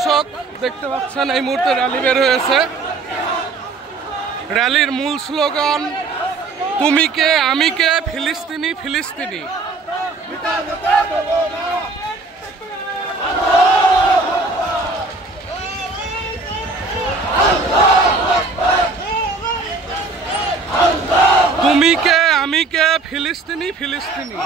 দর্শক দেখতে পাচ্ছেন এই মুহূর্তে র্যালি বের হয়েছে। র্যালির মূল স্লোগান তুমি কে আমি কে ফিলিস্তিনি ফিলিস্তিনি। তুমি কে আমি কে ফিলিস্তিনি ফিলিস্তিনি।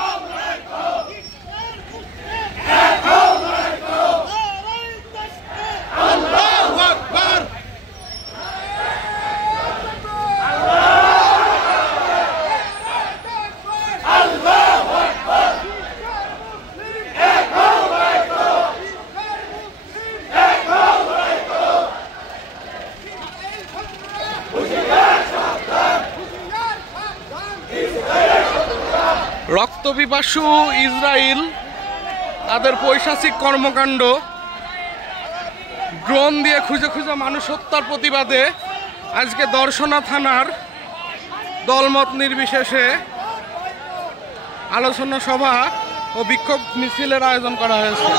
রক্তপিপাসু ইসরায়েল তাদের পৈশাচিক কর্মকাণ্ড ড্রোন দিয়ে খুঁজে খুঁজে মানুষ হত্যার প্রতিবাদে আজকে দর্শনা থানার দলমত নির্বিশেষে আলোচনা সভা ও বিক্ষোভ মিছিলের আয়োজন করা হয়েছে।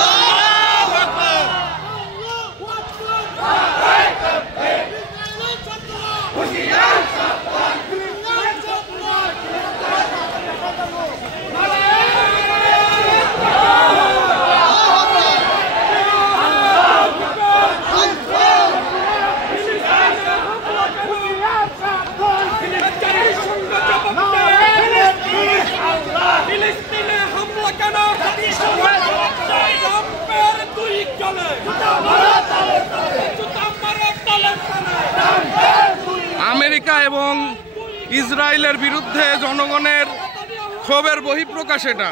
আমেরিকা এবং ইসরায়েলের বিরুদ্ধে জনগণের ক্ষোভের বহিঃপ্রকাশ এটা।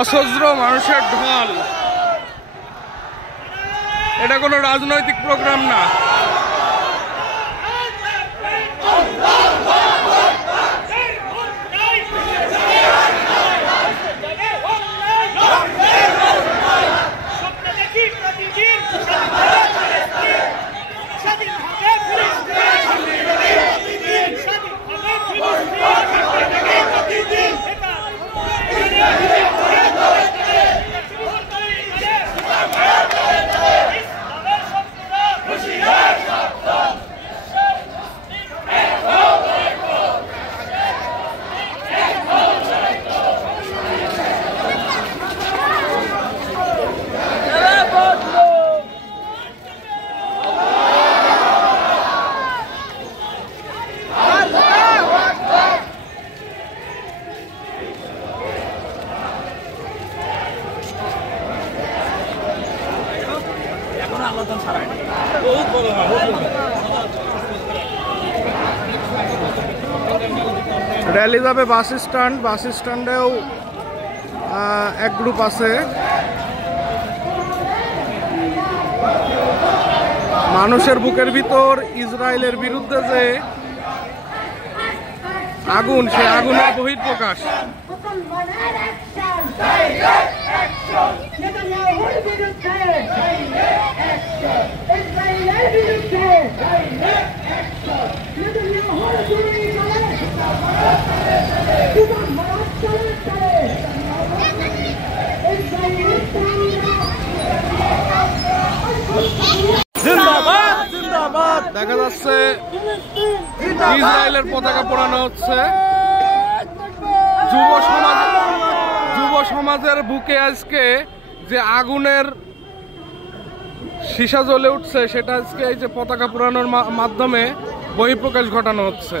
অসহ্র মানুষের ঢল, এটা কোনো রাজনৈতিক প্রোগ্রাম না। র্যালি যাবে বাস স্ট্যান্ড, বাস স্ট্যান্ডেও এক গ্রুপ আছে। মানুষের বুকের ভিতর ইসরায়েলের বিরুদ্ধে যে আগুন, সে আগুনের বহিঃপ্রকাশ। দেখা যাচ্ছে ইসরায়েলের পতাকা পোড়ানো হচ্ছে। যুব সমাজের বুকে আজকে যে আগুনের সীসা জ্বলে উঠছে, সেটা আজকে এই যে পতাকা পোড়ানোর মাধ্যমে বহিঃপ্রকাশ ঘটানো হচ্ছে।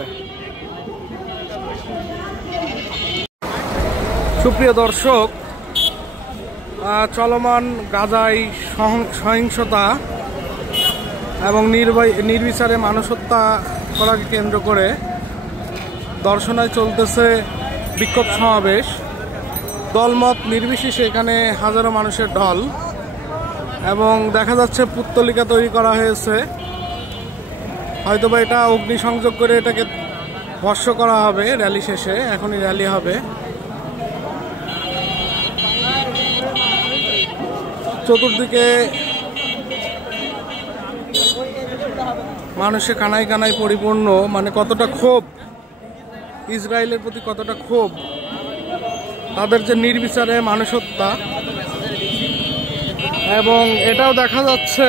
সুপ্রিয় দর্শক, চলমান গাজায় সহিংসতা এবং নির্বিচারে মানুষ হত্যা করাকে কেন্দ্র করে দর্শনায় চলতেছে বিক্ষোভ সমাবেশ। দলমত নির্বিশেষে এখানে হাজারো মানুষের ঢল এবং দেখা যাচ্ছে পুত্তলিকা তৈরি করা হয়েছে। হয়তোবা এটা অগ্নিসংযোগ করে এটাকে ভস্ম করা হবে র্যালি শেষে। এখনই র্যালি হবে। চতুর্দিকে মানুষে কানায় কানায় পরিপূর্ণ, মানে কতটা ক্ষোভ ইসরায়েলের প্রতি, কতটা ক্ষোভ তাদের যে নির্বিচারে মানুষ হত্যা। এবং এটাও দেখা যাচ্ছে